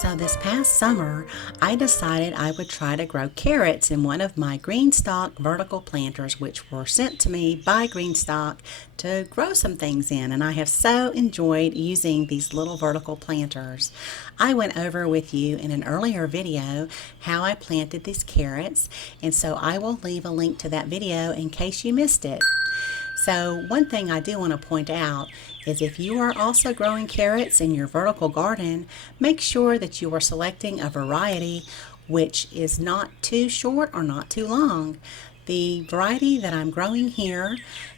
So this past summer, I decided I would try to grow carrots in one of my GreenStalk vertical planters, which were sent to me by GreenStalk to grow some things in. And I have so enjoyed using these little vertical planters. I went over with you in an earlier video how I planted these carrots, and so I will leave a link to that video in case you missed it. So one thing I do want to point out is if you are also growing carrots in your vertical garden, make sure that you are selecting a variety which is not too short or not too long. The variety that I'm growing here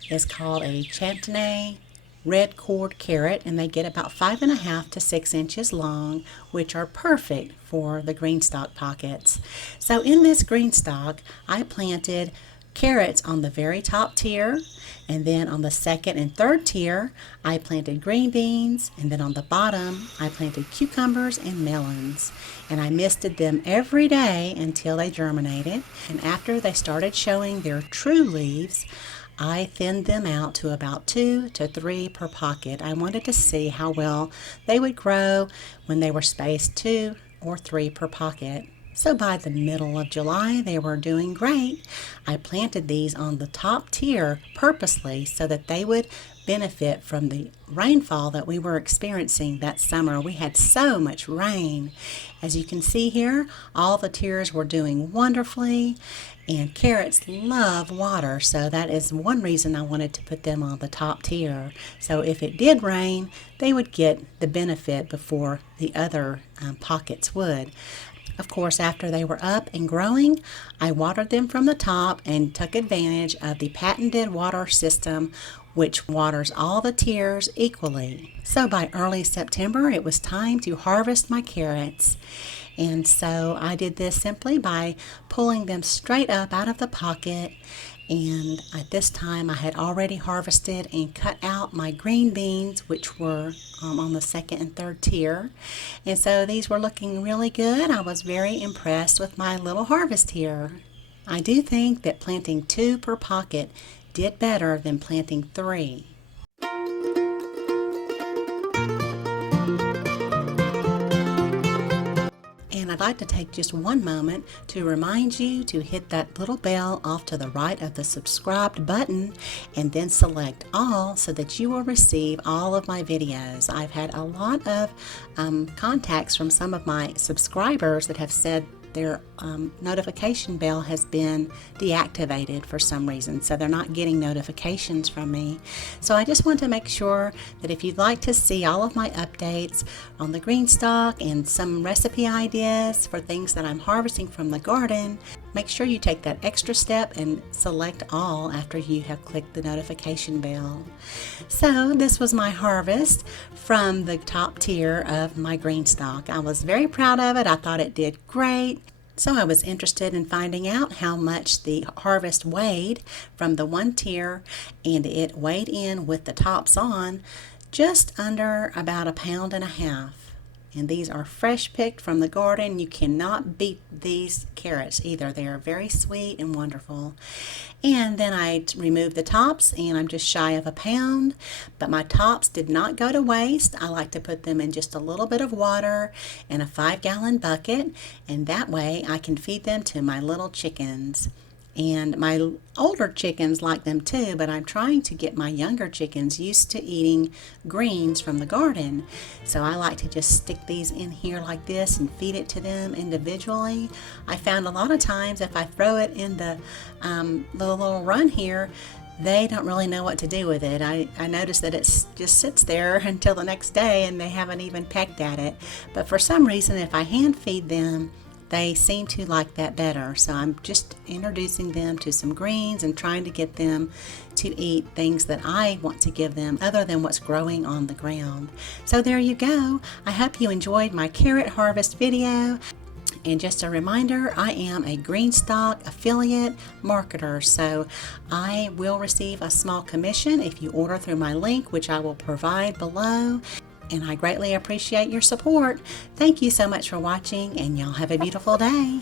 is called a Chantonnay red cord carrot, and they get about 5.5 to 6 inches long, which are perfect for the GreenStalk pockets. So in this GreenStalk, I planted carrots on the very top tier, and then on the second and third tier I planted green beans, and then on the bottom I planted cucumbers and melons, and I misted them every day until they germinated. And after they started showing their true leaves, I thinned them out to about 2 to 3 per pocket. I wanted to see how well they would grow when they were spaced 2 or 3 per pocket. So by the middle of July, they were doing great. I planted these on the top tier purposely so that they would benefit from the rainfall that we were experiencing that summer. We had so much rain. As you can see here, all the tiers were doing wonderfully, and carrots love water, so that is one reason I wanted to put them on the top tier. So if it did rain, they would get the benefit before the other pockets would. Of course, after they were up and growing, I watered them from the top and took advantage of the patented water system, which waters all the tiers equally. So by early September, it was time to harvest my carrots. And so I did this simply by pulling them straight up out of the pocket. And at this time I had already harvested and cut out my green beans, which were on the second and third tier. And so these were looking really good. I was very impressed with my little harvest here. I do think that planting 2 per pocket did better than planting 3. And I'd like to take just one moment to remind you to hit that little bell off to the right of the subscribed button, and then select all so that you will receive all of my videos. I've had a lot of contacts from some of my subscribers that have said their notification bell has been deactivated for some reason, so they're not getting notifications from me. So I just want to make sure that if you'd like to see all of my updates on the GreenStalk and some recipe ideas for things that I'm harvesting from the garden, make sure you take that extra step and select all after you have clicked the notification bell. So this was my harvest from the top tier of my GreenStalk. I was very proud of it. I thought it did great. So I was interested in finding out how much the harvest weighed from the one tier, and it weighed in with the tops on just under about 1.5 pounds. And these are fresh picked from the garden. You cannot beat these carrots either. They are very sweet and wonderful. And then I removed the tops, and I'm just shy of 1 pound. But my tops did not go to waste. I like to put them in just a little bit of water in a 5-gallon bucket, and that way I can feed them to my little chickens. And my older chickens like them too, but I'm trying to get my younger chickens used to eating greens from the garden. So I like to just stick these in here like this and feed it to them individually. I found a lot of times if I throw it in the little run here, they don't really know what to do with it. I notice that it just sits there until the next day and they haven't even pecked at it. But for some reason, if I hand feed them, they seem to like that better. So I'm just introducing them to some greens and trying to get them to eat things that I want to give them other than what's growing on the ground. So there you go. I hope you enjoyed my carrot harvest video. And just a reminder, I am a GreenStalk affiliate marketer, so I will receive a small commission if you order through my link, which I will provide below. And I greatly appreciate your support. Thank you so much for watching, and y'all have a beautiful day.